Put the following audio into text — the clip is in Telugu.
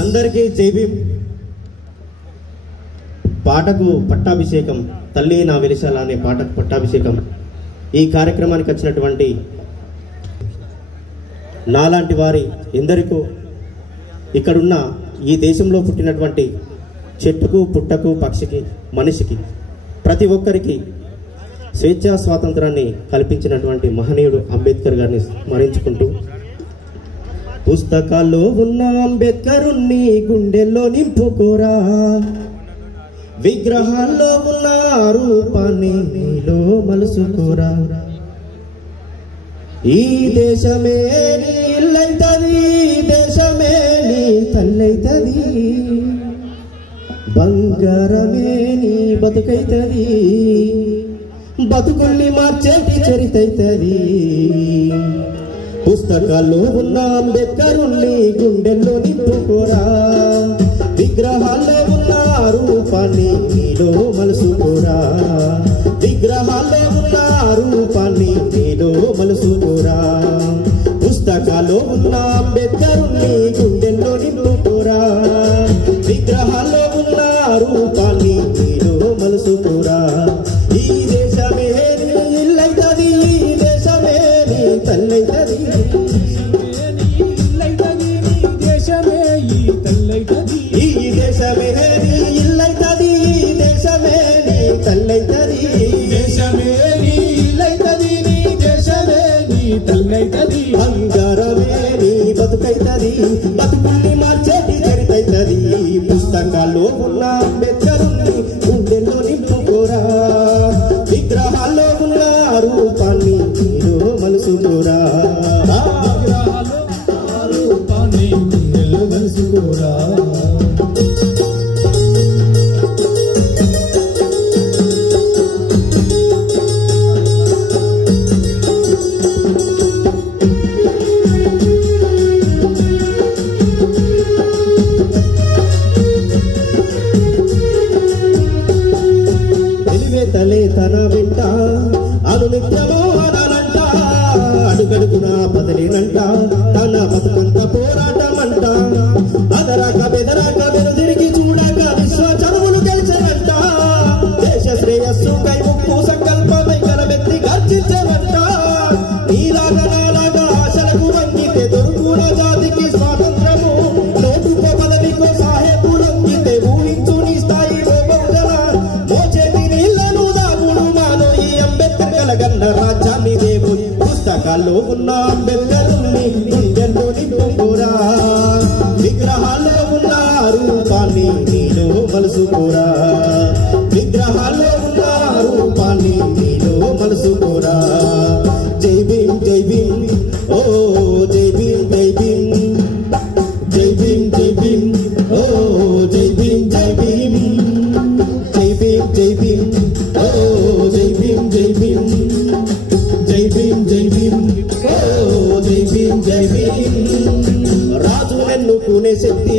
అందరికీ జై భీమ్. పాటకు పట్టాభిషేకం, తల్లి నా వెలిశాల అనే పాటకు పట్టాభిషేకం. ఈ కార్యక్రమానికి వచ్చినటువంటి నాలాంటి వారి ఎందరికో, ఇక్కడున్న ఈ దేశంలో పుట్టినటువంటి చెట్టుకు పుట్టకు పక్షికి మనిషికి ప్రతి ఒక్కరికి స్వేచ్ఛా స్వాతంత్రాన్ని కల్పించినటువంటి మహనీయుడు అంబేద్కర్ గారిని స్మరించుకుంటూ, పుస్తకాల్లో ఉన్న అంబేద్కరుణ్ణి గుండెల్లో నింపుకోరా, విగ్రహాల్లో ఉన్న రూపాన్ని నీలో మలుసుకోరా, ఈ దేశమే నీ ఇల్లైతది, దేశమే నీ తల్లైతది, బంగారమే నీ బతుకైతది, బతుకుల్ని మార్చేటి చరితైతది. పుస్తకాల్లో ఉన్న అంబేద్కరుణ్ణి గుండెల్లో నింపుకోరా, విగ్రహాల్లో ఉన్న రూపాన్ని నీలో మలుసుకోరా, విగ్రహాల్లో ఉన్న రూపాన్ని నీలో మలుసుకోరా, పుస్తకాల్లో ఉన్న అంబేద్కరుణ్ణి గుండెల్లో నింపుకోరా, విగ్రహాల్లో ఉన్న రూపాన్ని నీలో మలుసుకోరా, ఈ దేశమే నీ ఇల్లైతది, ఈ దేశమే నీ తల్లైతది, ఈ దేశమే నీ ఇల్లైతది, ఈ దేశమే నీ తల్లైతది, దేశమే నీ ఇల్లైతది, నీ దేశమే నీ తల్లైతది, బంగారమే నీ బతుకైతది, బతుకుల్ని మార్చేటి చరితైతది. పుస్తకాల్లో ఉన్న అంబేద్కరుణ్ణి గుండెల్లో నింపుకోరా, విగ్రహాల్లో ఉన్న రూపాన్ని నీలో మలుసుకోరా, రూపాన్ని గుండెల్లో మలుసుకోరా. తలే తన వెంట అనునిత్యమో అనాలంట, అడుగడుగునా బదిలీనంట, తన బతుకంత పోరాటమంట, అదరాక బెదరాక వెనుదిరిగి చూడక విశ్వ చదువులు గెలిచనంట, దేశ శ్రేయస్సు కై ముక్కు సంకల్పమై గలమెత్తి గర్జించనంట, నీలాగా నాలాగా ఆశలకు వంగితే దొరుకున జాతికి స్వాతంత్రము, నోటుకో పదవికో సాహెబులంగితే ఊహించు నీ స్థాయి ఓ బహుజన, మోచేతి నీళ్లను దాగుడు మానో ఈ అంబేద్కర్ కలగన్న రాజ్యాన్ని దేవు. పుస్తకాల్లో ఉన్న అంబేద్కరుణ్ణి గుండెల్లో నింపుకోరా, విగ్రహాల్లో ఉన్న రూపాన్ని నీలో మలుసుకోరా, విగ్రహాల్లో ఉన్న రూపాన్ని నీలో మలుసుకోరా. జై భీమ్ జై భీమ్, ఓ జై భీమ్ జై భీమ్, జై భీమ్ జై భీమ్, ఓ జై భీమ్ జై భీమ్, జై భీమ్ జై భీమ్, ఓ జై భీమ్ జై భీమ్, జై భీమ్ జై భీమ్, ఓ జై భీమ్ జై భీమ్. రాజు ఎన్నుకునే శక్తి